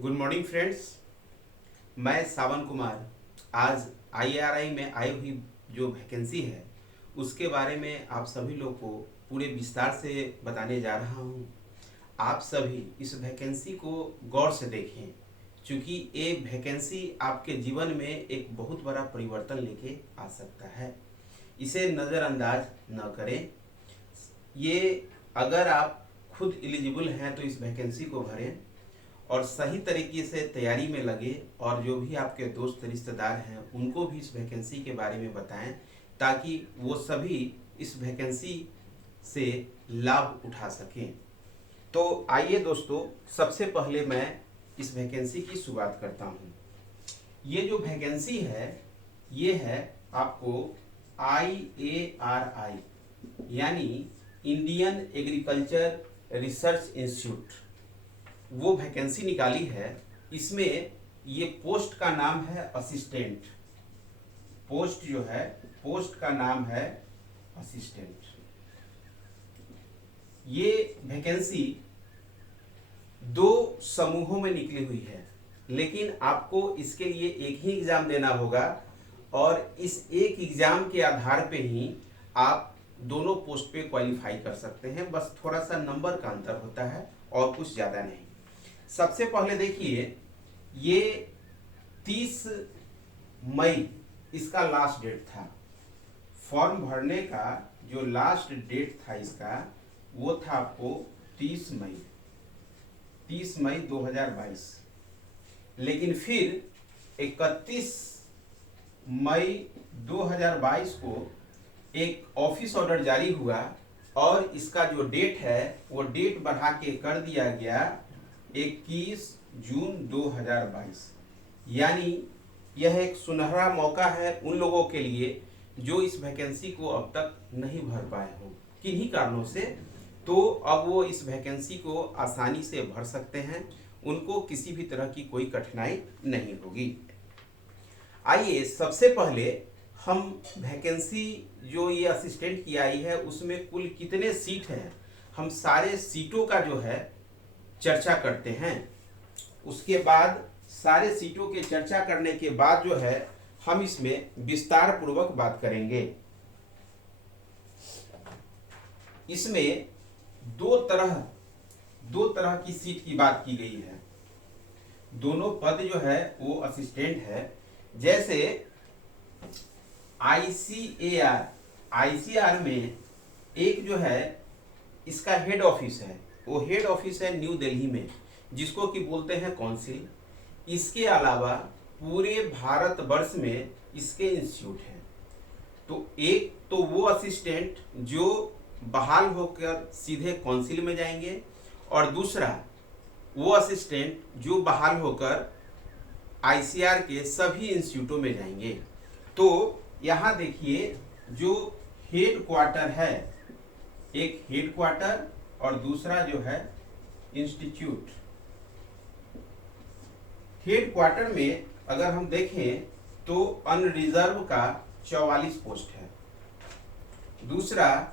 Good morning friends. मैं सावन कुमार आज IRI में आई हुई जो वैकेंसी है उसके बारे में आप सभी लोग को पूरे विस्तार से बताने जा रहा हूं। आप सभी इस वैकेंसी को गौर से देखें, क्योंकि ये वैकेंसी आपके जीवन में एक बहुत बड़ा परिवर्तन लेके आ सकता है। इसे नज़रअंदाज न करें। ये अगर आप खुद एलिजिबल हैं तो इस वैकेंसी को भरें और सही तरीके से तैयारी में लगे, और जो भी आपके दोस्त रिश्तेदार हैं उनको भी इस वैकेंसी के बारे में बताएं, ताकि वो सभी इस वैकेंसी से लाभ उठा सकें। तो आइए दोस्तों, सबसे पहले मैं इस वैकेंसी की शुरुआत करता हूं। ये जो वैकेंसी है ये है आपको IARI यानी इंडियन एग्रीकल्चर रिसर्च इंस्टीट्यूट वो वैकेंसी निकाली है। इसमें ये पोस्ट का नाम है असिस्टेंट। पोस्ट जो है, पोस्ट का नाम है असिस्टेंट। ये वैकेंसी दो समूहों में निकली हुई है, लेकिन आपको इसके लिए एक ही एग्जाम देना होगा और इस एक एग्जाम के आधार पे ही आप दोनों पोस्ट पे क्वालिफाई कर सकते हैं। बस थोड़ा सा नंबर का अंतर होता है और कुछ ज़्यादा नहीं। सबसे पहले देखिए, ये 30 मई इसका लास्ट डेट था। फॉर्म भरने का जो लास्ट डेट था इसका वो था आपको 30 मई 2022। लेकिन फिर 31 मई 2022 को एक ऑफिस ऑर्डर जारी हुआ और इसका जो डेट है वो डेट बढ़ा के कर दिया गया 21 जून 2022। यानी यह एक सुनहरा मौका है उन लोगों के लिए जो इस वैकेंसी को अब तक नहीं भर पाए हो किन्हीं कारणों से। तो अब वो इस वैकेंसी को आसानी से भर सकते हैं, उनको किसी भी तरह की कोई कठिनाई नहीं होगी। आइए सबसे पहले हम वैकेंसी जो ये असिस्टेंट की आई है उसमें कुल कितने सीट हैं, हम सारे सीटों का जो है चर्चा करते हैं। उसके बाद सारे सीटों के चर्चा करने के बाद जो है हम इसमें विस्तार पूर्वक बात करेंगे। इसमें दो तरह की सीट की बात की गई है। दोनों पद जो है वो असिस्टेंट है। जैसे आईसीआर में एक जो है इसका हेड ऑफिस है, वो हेड ऑफिस है न्यू दिल्ली में, जिसको कि बोलते हैं काउंसिल। इसके अलावा पूरे भारत वर्ष में इसके इंस्टीट्यूट हैं। तो एक तो वो असिस्टेंट जो बहाल होकर सीधे काउंसिल में जाएंगे, और दूसरा वो असिस्टेंट जो बहाल होकर आईसीआर के सभी इंस्टीट्यूटों में जाएंगे। तो यहाँ देखिए, जो हेड क्वार्टर है, एक हेड क्वार्टर और दूसरा जो है इंस्टीट्यूट। हेड क्वार्टर में अगर हम देखें तो अनरिजर्व का 44 पोस्ट है। दूसरा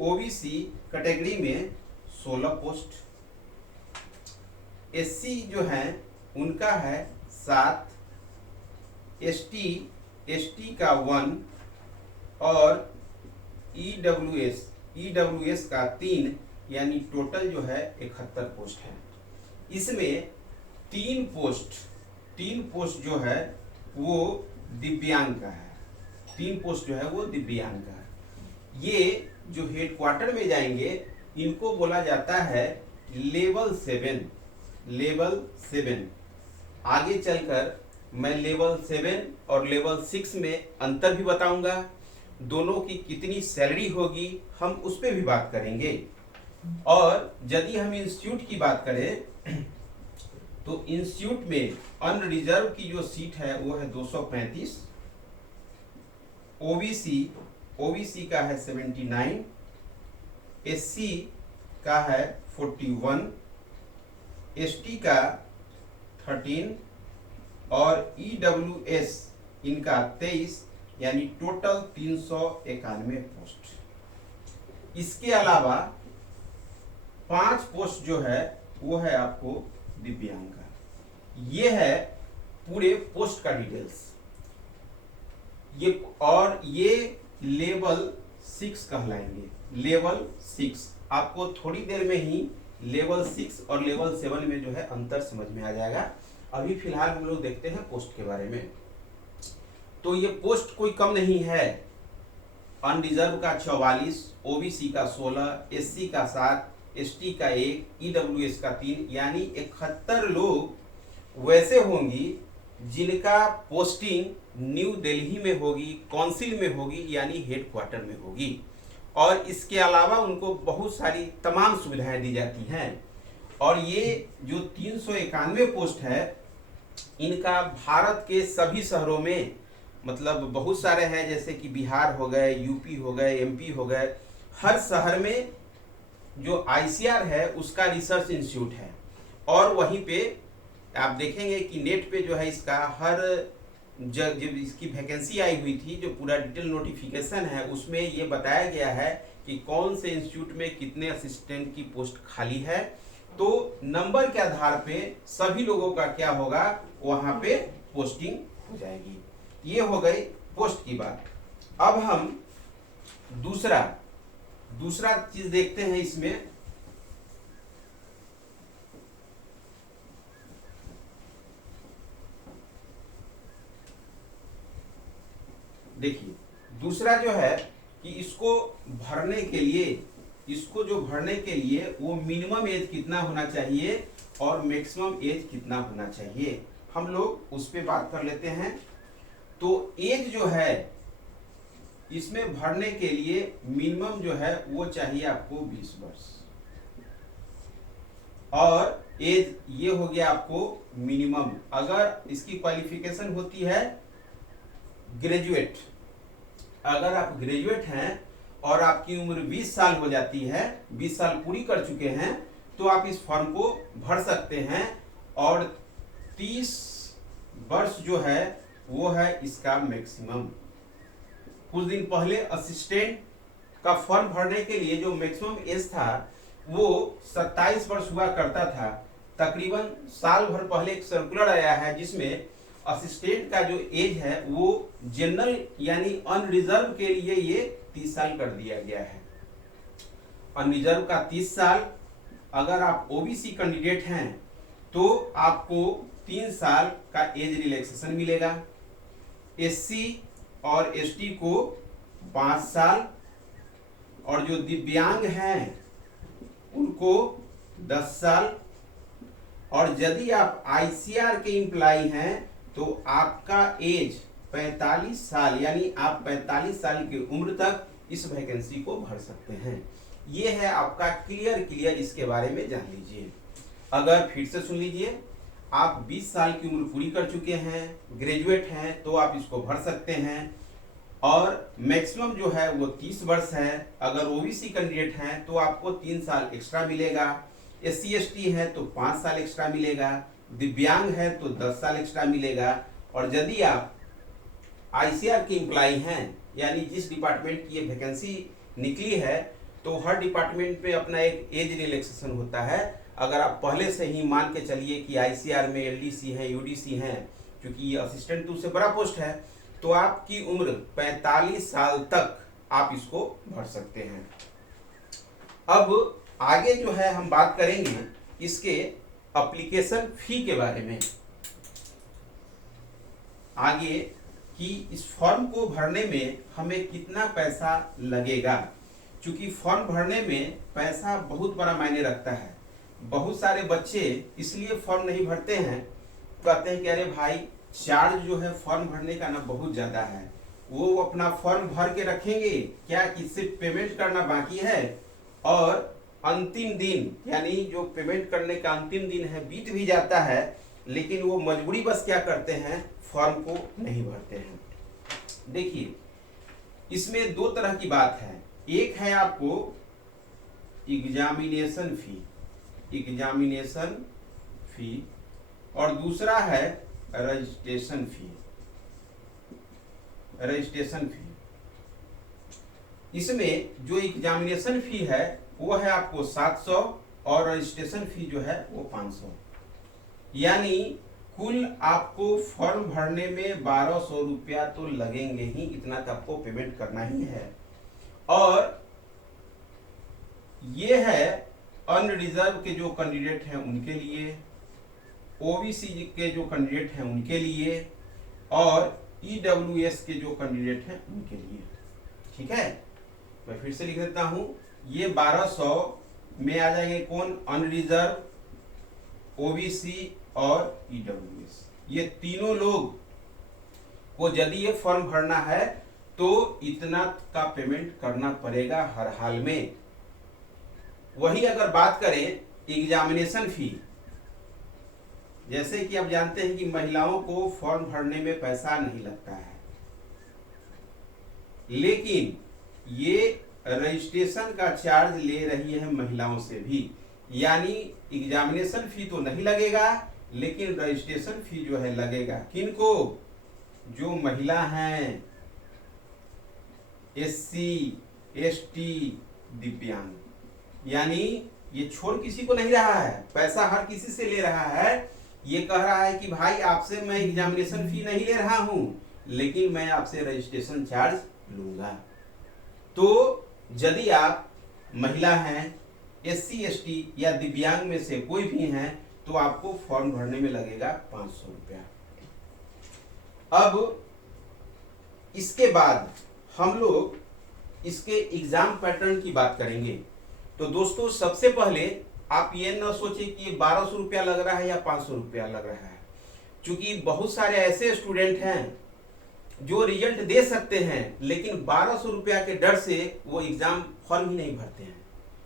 ओबीसी कैटेगरी में 16 पोस्ट। एससी जो है उनका है 7, एसटी का 1 और ईडब्ल्यूएस का 3, यानी टोटल जो है 71 पोस्ट है। इसमें तीन पोस्ट जो है वो दिव्यांग का है। 3 पोस्ट जो है वो दिव्यांग का है। ये जो हेड क्वार्टर में जाएंगे इनको बोला जाता है लेवल 7। आगे चलकर मैं लेवल 7 और लेवल 6 में अंतर भी बताऊंगा। दोनों की कितनी सैलरी होगी हम उस पर भी बात करेंगे। और यदि हम इंस्टीट्यूट की बात करें तो इंस्टीट्यूट में अनरिजर्व की जो सीट है वो है 235। ओबीसी का है 79, एससी का है 41, एसटी का 13 और ईडब्ल्यूएस इनका 23, यानी टोटल 391 पोस्ट। इसके अलावा 5 पोस्ट जो है वो है आपको दिव्यांग का। ये है पूरे पोस्ट का डिटेल्स। ये लेवल 6 कहलाएंगे। लेवल 6 आपको थोड़ी देर में ही लेवल 6 और लेवल 7 में जो है अंतर समझ में आ जाएगा। अभी फिलहाल हम लोग देखते हैं पोस्ट के बारे में। तो ये पोस्ट कोई कम नहीं है। अनरिजर्व का 44, ओबीसी का 16, एससी का 7, एसटी का 1, ईडब्ल्यूएस का 3, यानी 71 लोग वैसे होंगी जिनका पोस्टिंग न्यू दिल्ली में होगी, काउंसिल में होगी, यानी हेडक्वार्टर में होगी। और इसके अलावा उनको बहुत सारी तमाम सुविधाएं दी जाती हैं। और ये जो 391 पोस्ट है, इनका भारत के सभी शहरों में, मतलब बहुत सारे हैं, जैसे कि बिहार हो गए, यूपी हो गए, एमपी हो गए, हर शहर में जो आईसीआर है उसका रिसर्च इंस्टीट्यूट है। और वहीं पे आप देखेंगे कि नेट पे जो है इसका हर जब इसकी वैकेंसी आई हुई थी, जो पूरा डिटेल नोटिफिकेशन है, उसमें ये बताया गया है कि कौन से इंस्टीट्यूट में कितने असिस्टेंट की पोस्ट खाली है। तो नंबर के आधार पे सभी लोगों का क्या होगा, वहां पे पोस्टिंग हो जाएगी। ये हो गई पोस्ट की बात। अब हम दूसरा चीज देखते हैं इसमें। देखिए, दूसरा जो है कि इसको भरने के लिए वो मिनिमम एज कितना होना चाहिए और मैक्सिमम एज कितना होना चाहिए, हम लोग उस पर बात कर लेते हैं। तो एज जो है इसमें भरने के लिए मिनिमम जो है वो चाहिए आपको 20 वर्ष, और एज ये हो गया आपको मिनिमम। अगर इसकी क्वालिफिकेशन होती है ग्रेजुएट, अगर आप ग्रेजुएट हैं और आपकी उम्र 20 साल हो जाती है, 20 साल पूरी कर चुके हैं, तो आप इस फॉर्म को भर सकते हैं। और 30 वर्ष जो है वो है इसका मैक्सिमम। कुछ दिन पहले असिस्टेंट का फॉर्म भरने के लिए जो मैक्सिमम एज था वो 27 वर्ष हुआ करता था। तकरीबन साल भर पहले एक सर्कुलर आया है जिसमें असिस्टेंट का जो एज है वो जनरल यानी अनरिजर्व के लिए ये 30 साल कर दिया गया है। अनरिजर्व का 30 साल, अगर आप ओबीसी कैंडिडेट हैं तो आपको 3 साल का एज रिलैक्सेशन मिलेगा। एससी और एसटी को 5 साल, और जो दिव्यांग हैं उनको 10 साल, और यदि आप आईसीआर के एम्प्लॉय हैं तो आपका एज 45 साल, यानी आप 45 साल की उम्र तक इस वैकेंसी को भर सकते हैं। ये है आपका क्लियर, इसके बारे में जान लीजिए। अगर फिर से सुन लीजिए, आप 20 साल की उम्र पूरी कर चुके हैं, ग्रेजुएट हैं, तो आप इसको भर सकते हैं। और मैक्सिमम जो है वो 30 वर्ष है। अगर ओबीसी कैंडिडेट हैं तो आपको 3 साल एक्स्ट्रा मिलेगा। एससी एसटी है तो 5 साल एक्स्ट्रा मिलेगा। दिव्यांग है तो 10 साल एक्स्ट्रा मिलेगा। और यदि आप आईसीआर के एम्प्लॉय हैं, यानी जिस डिपार्टमेंट की ये वैकेंसी निकली है, तो हर डिपार्टमेंट पे अपना एक एज रिलैक्सेशन होता है। अगर आप पहले से ही मान के चलिए कि आईसीआर में एलडीसी हैं, यूडीसी हैं, क्योंकि ये असिस्टेंट तो उससे बड़ा पोस्ट है, तो आपकी उम्र 45 साल तक आप इसको भर सकते हैं। अब आगे जो है हम बात करेंगे इसके एप्लीकेशन फी के बारे में। आगे कि इस फॉर्म को भरने में हमें कितना पैसा लगेगा, क्योंकि फॉर्म भरने में पैसा बहुत बड़ा मायने रखता है। बहुत सारे बच्चे इसलिए फॉर्म नहीं भरते हैं, कहते हैं कि अरे भाई चार्ज जो है फॉर्म भरने का ना बहुत ज़्यादा है, वो अपना फॉर्म भर के रखेंगे क्या कि सिर्फ पेमेंट करना बाकी है, और अंतिम दिन यानी जो पेमेंट करने का अंतिम दिन है बीत भी जाता है, लेकिन वो मजबूरी बस क्या करते हैं, फॉर्म को नहीं भरते हैं। देखिए, इसमें 2 तरह की बात है। एक है आपको एग्जामिनेशन फी, और दूसरा है रजिस्ट्रेशन फी। इसमें जो एग्जामिनेशन फी है वो है आपको 700, और रजिस्ट्रेशन फी जो है वो 500। यानी कुल आपको फॉर्म भरने में 1200 रुपया तो लगेंगे ही, इतना तो आपको पेमेंट करना ही है। और ये है अनरिजर्व के जो कैंडिडेट हैं उनके लिए, ओबीसी के जो कैंडिडेट हैं उनके लिए, और ईडब्ल्यूएस के जो कैंडिडेट हैं उनके लिए। ठीक है, मैं फिर से लिख देता हूं, ये 1200 में आ जाएंगे कौन, अनरिजर्व, ओबीसी और ईडब्ल्यूएस। ये तीनों लोग को यदि ये फॉर्म भरना है तो इतना का पेमेंट करना पड़ेगा हर हाल में। वही अगर बात करें एग्जामिनेशन फी, जैसे कि आप जानते हैं कि महिलाओं को फॉर्म भरने में पैसा नहीं लगता है, लेकिन ये रजिस्ट्रेशन का चार्ज ले रही है महिलाओं से भी, यानी एग्जामिनेशन फी तो नहीं लगेगा लेकिन रजिस्ट्रेशन फी जो है लगेगा। किनको, जो महिला हैं, एससी, एसटी, दिव्यांग, यानी ये छोड़ किसी को नहीं रहा है, पैसा हर किसी से ले रहा है। ये कह रहा है कि भाई आपसे मैं एग्जामिनेशन फी नहीं ले रहा हूं लेकिन मैं आपसे रजिस्ट्रेशन चार्ज लूंगा। तो यदि आप महिला हैं, एससी, एसटी या दिव्यांग में से कोई भी हैं तो आपको फॉर्म भरने में लगेगा 500 रुपया। अब इसके बाद हम लोग इसके एग्जाम पैटर्न की बात करेंगे। तो दोस्तों सबसे पहले आप ये न सोचिए कि ये 1200 रुपया लग रहा है या 500 रुपया लग रहा है, क्योंकि बहुत सारे ऐसे स्टूडेंट हैं जो रिजल्ट दे सकते हैं लेकिन 1200 रुपया के डर से वो एग्जाम फॉर्म ही नहीं भरते हैं।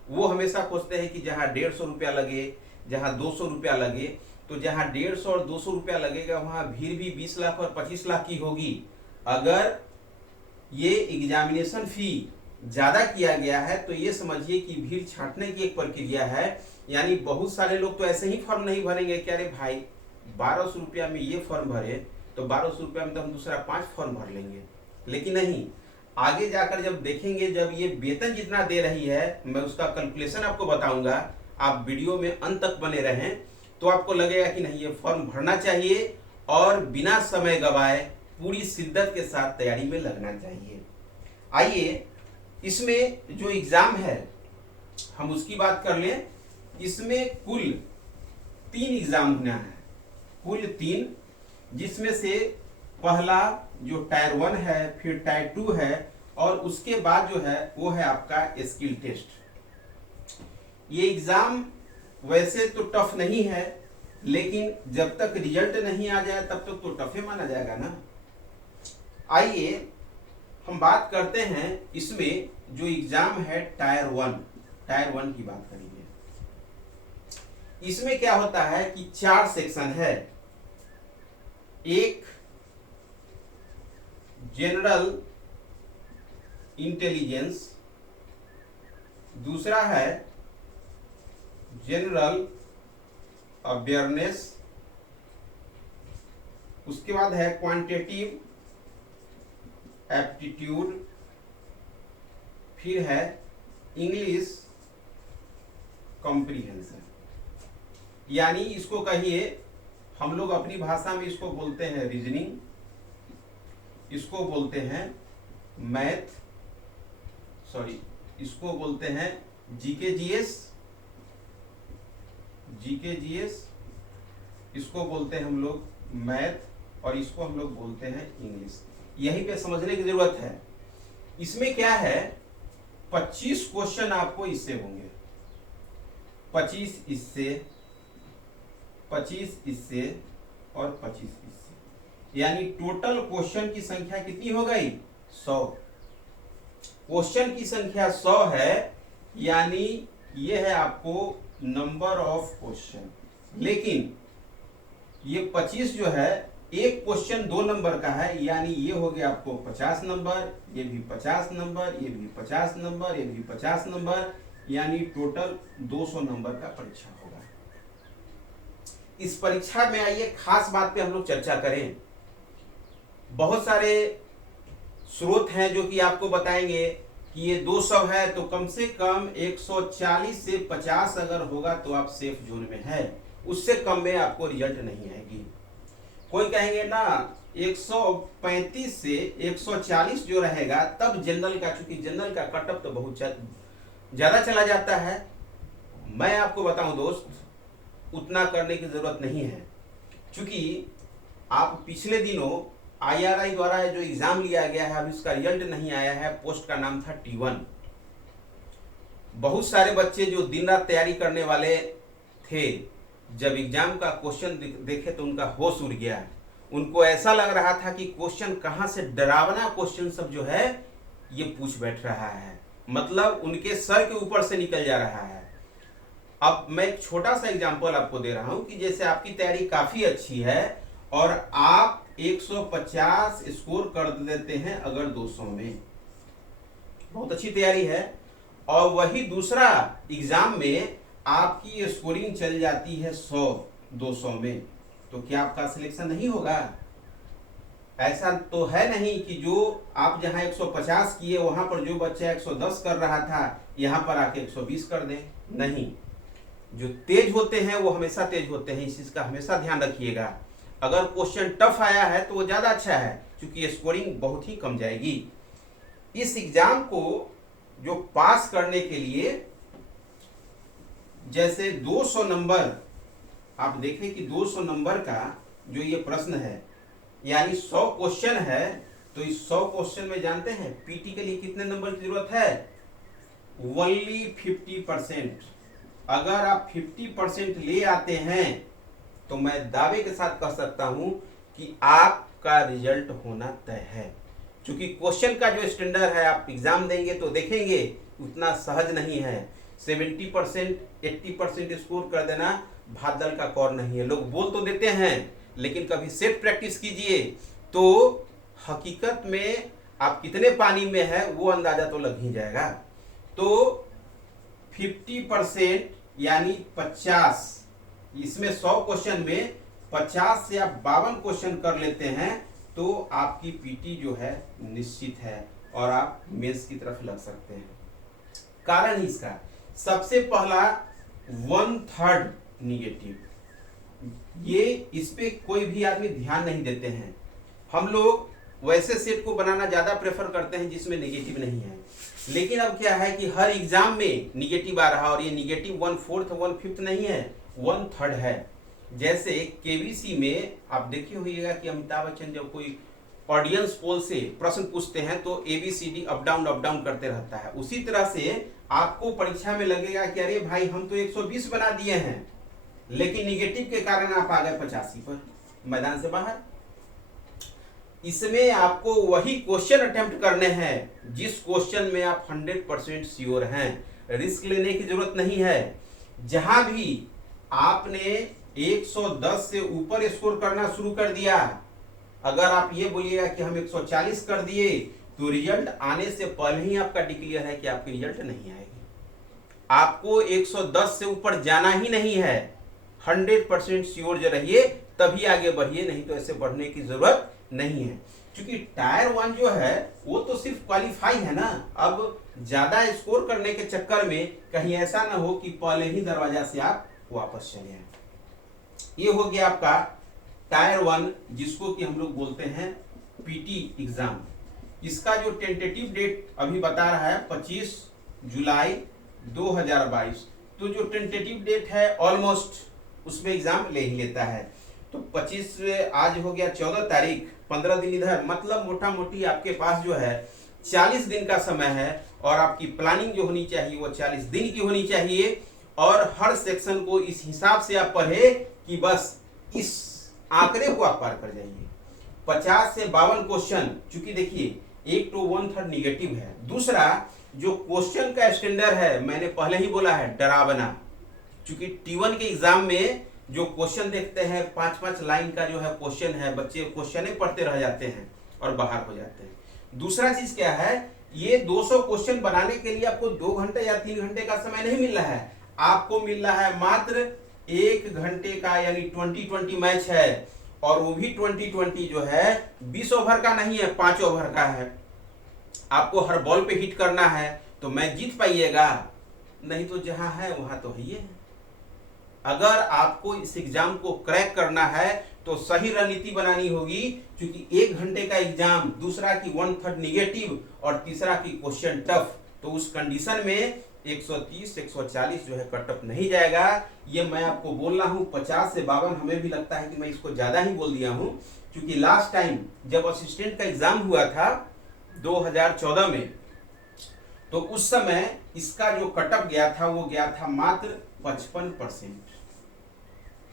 वो हमेशा सोचते हैं कि जहाँ 150 रुपया लगे, जहाँ 200 रुपया लगे, तो जहाँ 150 और 200 रुपया लगेगा वहाँ भीड़ भी 20 लाख और 25 लाख की होगी। अगर ये एग्जामिनेशन फी ज्यादा किया गया है तो ये समझिए कि भीड़ छांटने की एक प्रक्रिया है, यानी बहुत सारे लोग तो ऐसे ही फॉर्म नहीं भरेंगे कि अरे भाई 1200 रुपया में ये फॉर्म भरे तो 1200 रुपया में तो हम दूसरा 5 फॉर्म भर लेंगे। लेकिन नहीं, आगे जाकर जब देखेंगे, जब ये वेतन जितना दे रही है, मैं उसका कैलकुलेशन आपको बताऊंगा, आप वीडियो में अंत तक बने रहें तो आपको लगेगा कि नहीं ये फॉर्म भरना चाहिए और बिना समय गवाए पूरी शिद्दत के साथ तैयारी में लगना चाहिए। आइए इसमें जो एग्जाम है हम उसकी बात कर लें। इसमें कुल 3 एग्जाम होना है, कुल 3, जिसमें से पहला जो टायर 1 है, फिर टायर 2 है और उसके बाद जो है वो है आपका स्किल टेस्ट। ये एग्जाम वैसे तो टफ नहीं है लेकिन जब तक रिजल्ट नहीं आ जाए तब तक तो टफ ही माना जाएगा ना। आइए हम बात करते हैं इसमें जो एग्जाम है टायर 1 की बात करेंगे। इसमें क्या होता है कि 4 सेक्शन है। एक जनरल इंटेलिजेंस, दूसरा है जनरल अवेयरनेस, उसके बाद है क्वांटिटेटिव एप्टीट्यूड, फिर है इंग्लिश कॉम्प्रिहेंशन। यानी इसको कहिए, हम लोग अपनी भाषा में इसको बोलते हैं रीजनिंग, इसको बोलते हैं मैथ, इसको बोलते हैं जीके जीएस, इसको बोलते हैं हम लोग मैथ और इसको हम लोग बोलते हैं इंग्लिश। यहीं पे समझने की जरूरत है। इसमें क्या है, 25 क्वेश्चन आपको इससे होंगे, 25 इससे, 25 इससे और 25 इससे, यानी टोटल क्वेश्चन की संख्या कितनी हो गई, 100। क्वेश्चन की संख्या 100 है, यानी ये है आपको नंबर ऑफ क्वेश्चन। लेकिन ये 25 जो है, एक क्वेश्चन 2 नंबर का है, यानी ये हो गया आपको 50 नंबर, ये भी 50 नंबर, ये भी 50 नंबर, ये भी 50 नंबर, यानी टोटल 200 नंबर का परीक्षा होगा। इस परीक्षा में आइए खास बात पे हम लोग चर्चा करें। बहुत सारे स्रोत हैं जो कि आपको बताएंगे कि ये 200 है तो कम से कम 140 से 50 अगर होगा तो आप सेफ जोन में है, उससे कम में आपको रिजल्ट नहीं आएगी। कोई कहेंगे ना 135 से 140 जो रहेगा तब जनरल का, चूंकि जनरल का कटअप तो बहुत ज्यादा चला जाता है। मैं आपको बताऊं दोस्त, उतना करने की जरूरत नहीं है, क्योंकि आप पिछले दिनों IRI द्वारा जो एग्जाम लिया गया है, अभी उसका रिजल्ट नहीं आया है। पोस्ट का नाम था T1। बहुत सारे बच्चे जो दिन रात तैयारी करने वाले थे, जब एग्जाम का क्वेश्चन देखे तो उनका होश उड़ गया। उनको ऐसा लग रहा था कि क्वेश्चन कहाँ से डरावना क्वेश्चन सब जो है ये पूछ बैठ रहा है, मतलब उनके सर के ऊपर से निकल जा रहा है। अब मैं एक छोटा सा एग्जांपल आपको दे रहा हूं कि जैसे आपकी तैयारी काफी अच्छी है और आप 150 स्कोर कर देते हैं अगर 200 में, बहुत अच्छी तैयारी है, और वही दूसरा एग्जाम में आपकी स्कोरिंग चल जाती है 100-200 में, तो क्या आपका सिलेक्शन नहीं होगा? ऐसा तो है नहीं कि जो आप जहां 150 किए वहां पर जो बच्चा 110 कर रहा था यहां पर आके 120 कर दे। नहीं, जो तेज होते हैं वो हमेशा तेज होते हैं, इस चीज का हमेशा ध्यान रखिएगा। अगर क्वेश्चन टफ आया है तो वो ज्यादा अच्छा है, क्योंकि स्कोरिंग बहुत ही कम जाएगी। इस एग्जाम को जो पास करने के लिए जैसे 200 नंबर, आप देखें कि 200 नंबर का जो ये प्रश्न है, यानी 100 क्वेश्चन है, तो इस 100 क्वेश्चन में जानते हैं पीटी के लिए कितने नंबर की जरूरत है? ओनली 50%। अगर आप 50% ले आते हैं तो मैं दावे के साथ कह सकता हूं कि आपका रिजल्ट होना तय है, क्योंकि क्वेश्चन का जो स्टैंडर्ड है आप एग्जाम देंगे तो देखेंगे उतना सहज नहीं है। 70% 80% स्कोर कर देना भात दल का कौर नहीं है। लोग बोल तो देते हैं, लेकिन कभी सेट प्रैक्टिस कीजिए तो हकीकत में आप कितने पानी में है वो अंदाजा तो लग ही जाएगा। तो 50% यानी 50, इसमें 100 क्वेश्चन में 50 से आप 52 क्वेश्चन कर लेते हैं तो आपकी पीटी जो है निश्चित है और आप मेंस की तरफ लग सकते हैं। कारण इसका सबसे पहला 1/3 निगेटिव, ये इस पे कोई भी आदमी ध्यान नहीं देते हैं। हम लोग वैसे सेट को बनाना ज्यादा प्रेफर करते हैं जिसमें नेगेटिव नहीं है, लेकिन अब क्या है कि हर एग्जाम में निगेटिव आ रहा है, और ये निगेटिव 1/4 1/5 नहीं है, 1/3 है। जैसे केबीसी में आप देखे होइएगा कि अमिताभ बच्चन जब कोई ऑडियंस पोल से प्रश्न पूछते हैं तो ABCD अप डाउन करते रहता है। उसी तरह से आपको परीक्षा में लगेगा कि अरे भाई हम तो 120 बना दिए हैं, लेकिन निगेटिव के कारण आप आ गए 85 पर, मैदान से बाहर। इसमें आपको वही क्वेश्चन अटेम्प्ट करने हैं जिस क्वेश्चन में आप 100% श्योर हैं, रिस्क लेने की जरूरत नहीं है। जहां भी आपने 110 से ऊपर स्कोर करना शुरू कर दिया, अगर आप ये बोलिएगा कि हम 140 कर दिए तो रिजल्ट आने से पहले ही आपका डिक्लेयर है कि आपकी रिजल्ट नहीं आएगी। आपको 110 से ऊपर जाना ही नहीं है, 100% श्योर जो रहिए तभी आगे बढ़िए, नहीं तो ऐसे बढ़ने की जरूरत नहीं है। क्योंकि टायर 1 जो है वो तो सिर्फ क्वालिफाई है ना, अब ज्यादा स्कोर करने के चक्कर में कहीं ऐसा ना हो कि पहले ही दरवाजा से आप वापस चले आए। ये हो गया आपका टायर 1, जिसको कि हम लोग बोलते हैं पीटी एग्जाम। इसका जो टेंटेटिव डेट अभी बता रहा है 25 जुलाई 2022, तो जो टेंटेटिव डेट है ऑलमोस्ट उसमें एग्जाम ले ही लेता है। तो 25 आज हो गया 14 तारीख, 15 दिन इधर, मतलब मोटा मोटी आपके पास जो है 40 दिन का समय है, और आपकी प्लानिंग जो होनी चाहिए वो 40 दिन की होनी चाहिए, और हर सेक्शन को इस हिसाब से आप पढ़े कि बस इस आंकड़े को आप पार कर जाइए। 50 से 52 क्वेश्चन, चूंकि देखिए एक तो 1/3 निगेटिव है, दूसरा जो क्वेश्चन का स्टैंडर्ड है मैंने पहले ही बोला है डरावना, चूंकि T1 के एग्जाम में जो क्वेश्चन देखते हैं 5-5 लाइन का जो है क्वेश्चन है, बच्चे क्वेश्चन ही पढ़ते रह जाते हैं और बाहर हो जाते हैं। दूसरा चीज क्या है, ये 200 क्वेश्चन बनाने के लिए आपको 2 घंटे या 3 घंटे का समय नहीं मिल रहा है, आपको मिल रहा है मात्र 1 घंटे का, यानी 20-20 मैच है, और वो भी 20-20 जो है 20 ओवर का नहीं है, 5 ओवर का है। आपको हर बॉल पे हिट करना है तो मैच जीत पाइएगा, नहीं तो जहां है वहां तो है ही है। अगर आपको इस एग्जाम को क्रैक करना है तो सही रणनीति बनानी होगी, क्योंकि 1 घंटे का एग्जाम, दूसरा की 1/3 निगेटिव और तीसरा की क्वेश्चन टफ, तो उस कंडीशन में 130 140 जो है कटअप नहीं जाएगा। ये मैं आपको बोल रहा हूँ 50 से 52, हमें भी लगता है कि मैं इसको ज्यादा ही बोल दिया हूँ, क्योंकि लास्ट टाइम जब असिस्टेंट का एग्जाम हुआ था 2014 में, तो उस समय इसका जो कटअप गया था वो गया था मात्र 55%।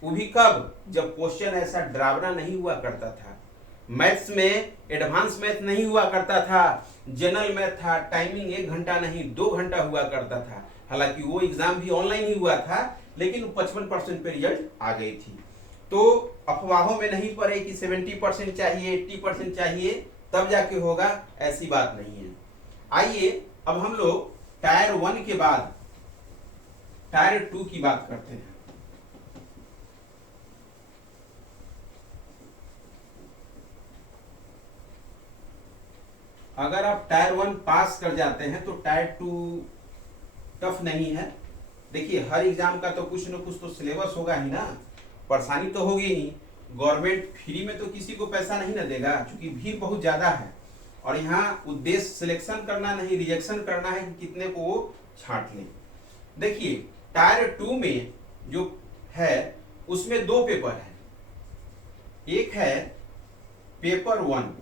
वो भी कब? जब क्वेश्चन ऐसा डरावना नहीं हुआ करता था, मैथ्स में एडवांस मैथ नहीं हुआ करता था, जनरल मैथ था, टाइमिंग 1 घंटा नहीं 2 घंटा हुआ करता था। हालांकि वो एग्जाम भी ऑनलाइन ही हुआ था, लेकिन 55% पे रिजल्ट आ गई थी। तो अफवाहों में नहीं पड़े कि 70% चाहिए, 80% चाहिए तब जाके होगा, ऐसी बात नहीं है। आइए अब हम लोग टायर 1 के बाद टायर 2 की बात करते हैं। अगर आप टायर 1 पास कर जाते हैं तो टायर 2 टफ नहीं है। देखिए, हर एग्जाम का तो कुछ न कुछ तो सिलेबस होगा ही ना, परेशानी तो होगी ही। गवर्नमेंट फ्री में तो किसी को पैसा नहीं ना देगा, क्योंकि भीड़ बहुत ज्यादा है और यहाँ उद्देश्य सिलेक्शन करना नहीं, रिजेक्शन करना है कि कितने को वो छांट लें। देखिए, टायर 2 में जो है उसमें 2 पेपर है। एक है पेपर 1।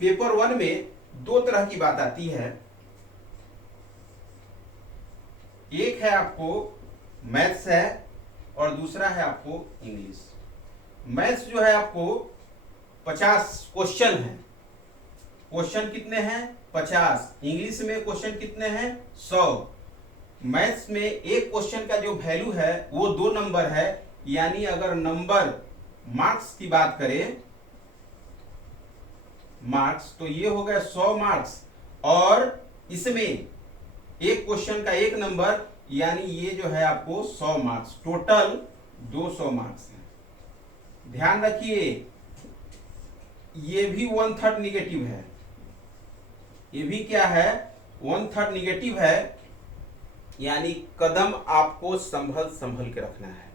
पेपर 1 में 2 तरह की बात आती है। एक है आपको मैथ्स है और दूसरा है आपको इंग्लिश। मैथ्स जो है आपको 50 क्वेश्चन है। क्वेश्चन कितने हैं? 50। इंग्लिश में क्वेश्चन कितने हैं? 100। मैथ्स में एक क्वेश्चन का जो वैल्यू है वो 2 नंबर है, यानी अगर नंबर मार्क्स की बात करें, मार्क्स, तो ये हो गया 100 मार्क्स, और इसमें एक क्वेश्चन का 1 नंबर, यानी ये जो है आपको 100 मार्क्स, टोटल 200 मार्क्स है। ध्यान रखिए, ये भी 1/3 निगेटिव है। ये भी क्या है? 1/3 निगेटिव है, यानी कदम आपको संभल संभल के रखना है।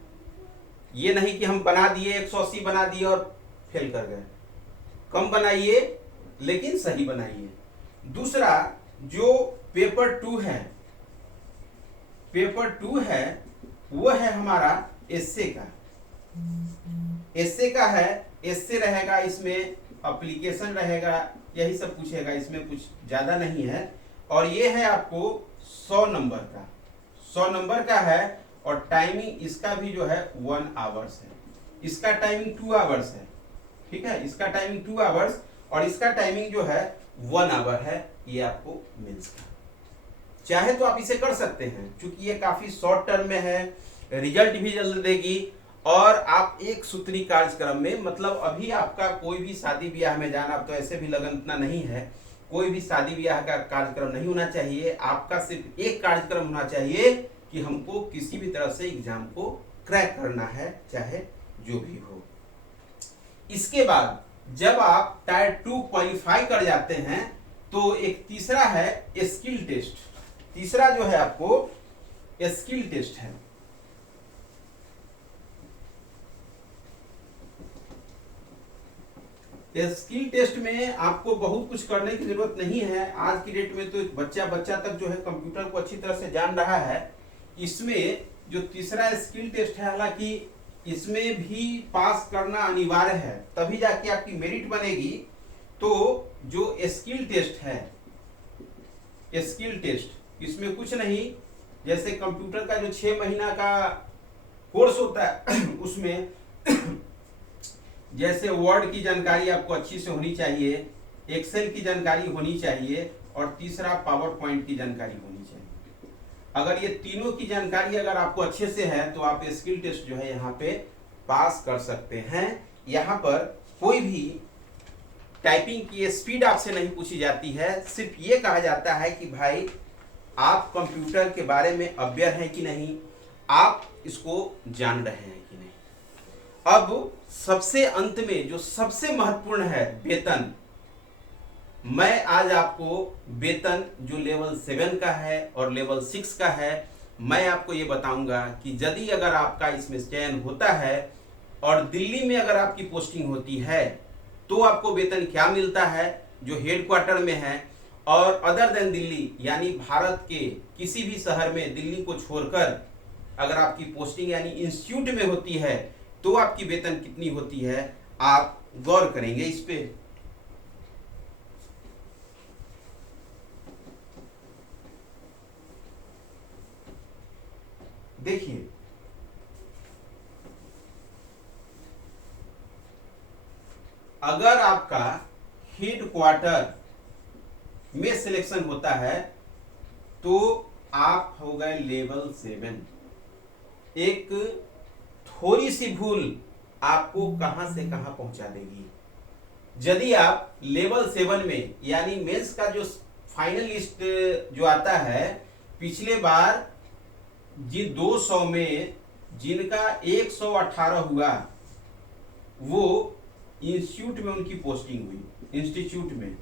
ये नहीं कि हम बना दिए 180 बना दिए और फेल कर गए। कम बनाइए लेकिन सही बनाइए। दूसरा जो पेपर 2 है, पेपर 2 है वो है हमारा एस्से का। एस्से का है, एस्से रहेगा, इसमें एप्लीकेशन रहेगा, यही सब पूछेगा, इसमें कुछ ज्यादा नहीं है। और ये है आपको 100 नंबर का, 100 नंबर का है, और टाइमिंग इसका भी जो है 1 आवर्स है। इसका टाइमिंग 2 आवर्स है, ठीक है, इसका टाइमिंग 2 आवर्स और इसका टाइमिंग जो है 1 आवर है। ये आपको मेंस का, चाहे तो आप इसे कर सकते हैं, क्योंकि ये काफी शॉर्ट टर्म में है, रिजल्ट भी जल्द देगी, और आप एक सूत्री कार्यक्रम में, मतलब अभी आपका कोई भी शादी ब्याह में जाना, तो ऐसे भी लगन इतना नहीं है, कोई भी शादी ब्याह का कार्यक्रम नहीं होना चाहिए। आपका सिर्फ एक कार्यक्रम होना चाहिए कि हमको किसी भी तरह से एग्जाम को क्रैक करना है, चाहे जो भी हो। इसके बाद जब आप टायर 2 क्वालिफाई कर जाते हैं तो एक तीसरा है स्किल टेस्ट। तीसरा जो है आपको स्किल टेस्ट है। स्किल टेस्ट में आपको बहुत कुछ करने की जरूरत नहीं है। आज की डेट में तो बच्चा तक जो है कंप्यूटर को अच्छी तरह से जान रहा है। इसमें जो तीसरा स्किल टेस्ट है, हालांकि इसमें भी पास करना अनिवार्य है, तभी जाके आपकी मेरिट बनेगी। तो जो स्किल टेस्ट है, स्किल टेस्ट, इसमें कुछ नहीं, जैसे कंप्यूटर का जो 6 महीना का कोर्स होता है उसमें जैसे वर्ड की जानकारी आपको अच्छी से होनी चाहिए, एक्सेल की जानकारी होनी चाहिए, और तीसरा पावर पॉइंट की जानकारी होनी चाहिए। अगर ये तीनों की जानकारी अगर आपको अच्छे से है तो आप स्किल टेस्ट जो है यहाँ पे पास कर सकते हैं। यहाँ पर कोई भी टाइपिंग की स्पीड आपसे नहीं पूछी जाती है, सिर्फ ये कहा जाता है कि भाई आप कंप्यूटर के बारे में अवेयर हैं कि नहीं, आप इसको जान रहे हैं कि नहीं। अब सबसे अंत में जो सबसे महत्वपूर्ण है, वेतन। मैं आज आपको वेतन जो लेवल 7 का है और लेवल 6 का है मैं आपको ये बताऊंगा कि यदि अगर आपका इसमें चयन होता है और दिल्ली में अगर आपकी पोस्टिंग होती है तो आपको वेतन क्या मिलता है जो हेडक्वार्टर में है, और अदर देन दिल्ली यानी भारत के किसी भी शहर में दिल्ली को छोड़कर अगर आपकी पोस्टिंग यानी इंस्टीट्यूट में होती है तो आपकी वेतन कितनी होती है, आप गौर करेंगे इस पे। देखिए अगर आपका हेडक्वार्टर में सिलेक्शन होता है तो आप हो गए लेवल 7। एक थोड़ी सी भूल आपको कहां से कहां पहुंचा देगी। यदि आप लेवल 7 में यानी मेंस का जो फाइनल लिस्ट जो आता है, पिछले बार जिन 200 में जिनका 118 हुआ वो इंस्टीट्यूट में उनकी पोस्टिंग हुई इंस्टीट्यूट में,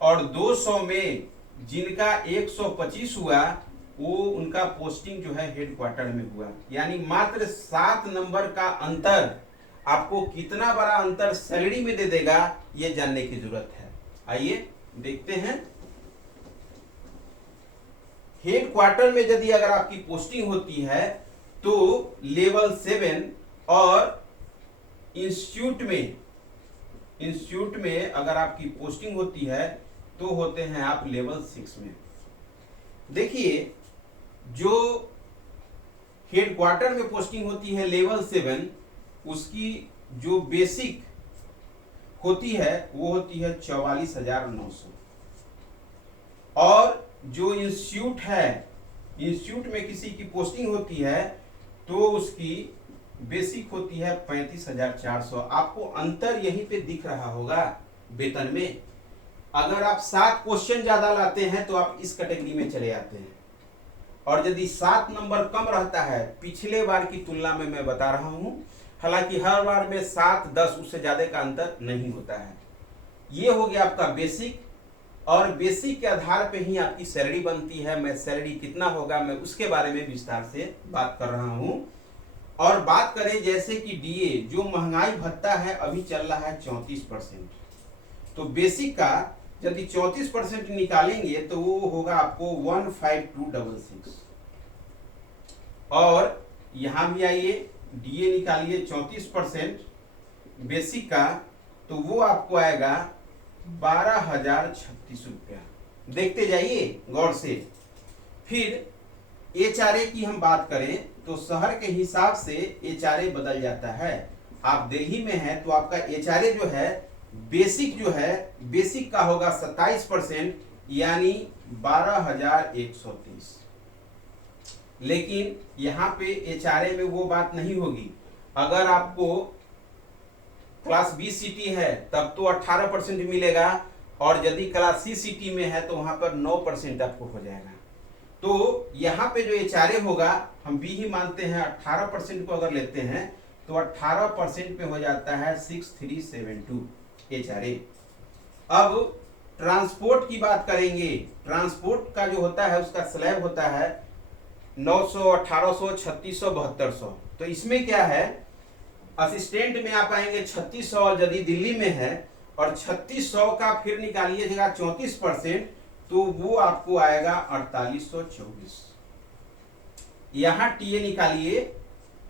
और 200 में जिनका 125 हुआ वो उनका पोस्टिंग जो है हेडक्वार्टर में हुआ। यानी मात्र 7 नंबर का अंतर आपको कितना बड़ा अंतर सैलरी में दे देगा ये जानने की जरूरत है। आइए देखते हैं। हेडक्वार्टर में यदि अगर आपकी पोस्टिंग होती है तो लेवल 7, और इंस्टीट्यूट में अगर आपकी पोस्टिंग होती है तो होते हैं आप लेवल 6 में। देखिए जो हेडक्वार्टर में पोस्टिंग होती है लेवल 7, उसकी जो बेसिक होती है वो होती है 44,900, और जो इंस्टीट्यूट है, इंस्टीट्यूट में किसी की पोस्टिंग होती है तो उसकी बेसिक होती है 35,400। आपको अंतर यहीं पे दिख रहा होगा वेतन में। अगर आप 7 क्वेश्चन ज्यादा लाते हैं तो आप इस कैटेगरी में चले जाते हैं, और यदि 7 नंबर कम रहता है पिछले बार की तुलना में, मैं बता रहा हूं, हालांकि हर बार में 7-10 उससे ज्यादा का अंतर नहीं होता है। ये हो गया आपका बेसिक, और बेसिक के आधार पे ही आपकी सैलरी बनती है। मैं सैलरी कितना होगा मैं उसके बारे में विस्तार से बात कर रहा हूं। और बात करें जैसे कि डीए, जो महंगाई भत्ता है अभी चल रहा है 34%, तो बेसिक का यदि 34% निकालेंगे तो वो होगा आपको 15266, और यहां भी आइए डीए निकालिए 34% बेसिक का, तो वो आपको आएगा 12,036 रुपया। देखते जाइए गौर से। फिर एचआरए की हम बात करें तो शहर के हिसाब से एचआरए बदल जाता है। आप दिल्ली में हैं तो आपका एचआरए जो है बेसिक जो है, बेसिक का होगा 27% यानी 12,130। लेकिन यहाँ पे एचआरए में वो बात नहीं होगी। अगर आपको क्लास बी सिटी है तब तो 18% मिलेगा, और यदि क्लास सी सिटी में है तो वहां पर 9% आपको हो जाएगा। तो यहाँ पे जो एचआरए होगा, हम भी ही मानते हैं 18% को अगर लेते हैं तो 18% पे हो जाता है 6372 एचआरए। अब ट्रांसपोर्ट की बात करेंगे। ट्रांसपोर्ट का जो होता है उसका स्लैब होता है 900, 1800, 3600, 7200। तो इसमें क्या है, असिस्टेंट में आप आएंगे 3600 यदि दिल्ली में है, और 3600 का फिर निकालिएगा 34%, तो वो आपको आएगा 4824। यहां टीए निकालिए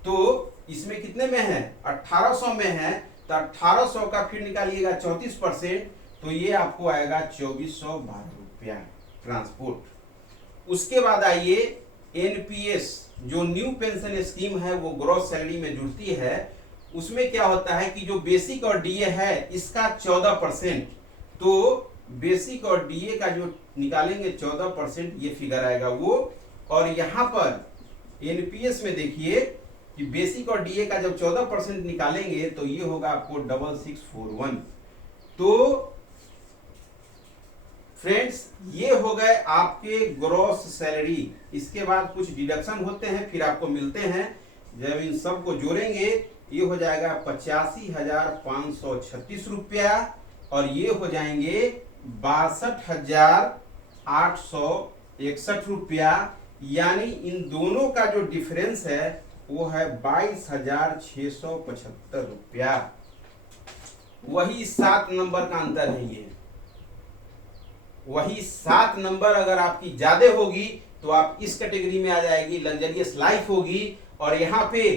तो इसमें कितने में है, 1800 में है, तो 1800 का फिर निकालिएगा 34%, तो ये आपको आएगा 2412 रुपया ट्रांसपोर्ट। उसके बाद आइए एनपीएस, जो न्यू पेंशन स्कीम है वो ग्रॉस सैलरी में जुड़ती है। उसमें क्या होता है कि जो बेसिक और डीए है इसका 14%, तो बेसिक और डीए का जो निकालेंगे 14% ये फिगर आएगा वो। और यहां पर एनपीएस में देखिए कि बेसिक और डीए का जब 14% निकालेंगे तो ये होगा आपको 6641। तो फ्रेंड्स ये हो गए आपके ग्रॉस सैलरी। इसके बाद कुछ डिडक्शन होते हैं फिर आपको मिलते हैं। जब इन सब को जोड़ेंगे ये हो जाएगा 85,536 रुपया, और ये हो जाएंगे 62,861 रुपया। यानी इन दोनों का जो डिफरेंस है वो है 22,675 रुपया। वही 7 नंबर का अंतर है। ये वही 7 नंबर अगर आपकी ज्यादा होगी तो आप इस कैटेगरी में आ जाएगी, लग्जरियस लाइफ होगी। और यहाँ पे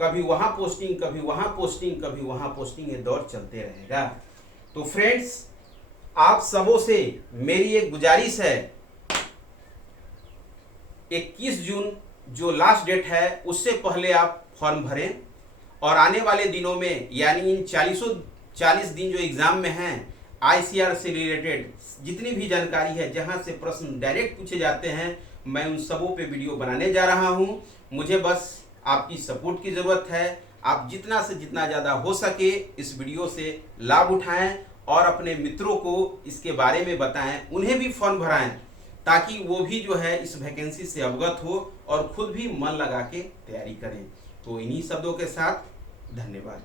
कभी वहां पोस्टिंग, कभी वहां पोस्टिंग, कभी वहां पोस्टिंग, ये दौर चलते रहेगा। तो फ्रेंड्स, आप सबों से मेरी एक गुजारिश है, 21 जून जो लास्ट डेट है उससे पहले आप फॉर्म भरें। और आने वाले दिनों में यानी इन 40 दिन जो एग्जाम में हैं, आईसीआर से रिलेटेड जितनी भी जानकारी है, जहां से प्रश्न डायरेक्ट पूछे जाते हैं, मैं उन सबों पे वीडियो बनाने जा रहा हूं। मुझे बस आपकी सपोर्ट की ज़रूरत है। आप जितना से जितना ज़्यादा हो सके इस वीडियो से लाभ उठाएं और अपने मित्रों को इसके बारे में बताएं, उन्हें भी फॉर्म भराएं, ताकि वो भी जो है इस वैकेंसी से अवगत हो और खुद भी मन लगा के तैयारी करें। तो इन्हीं शब्दों के साथ धन्यवाद।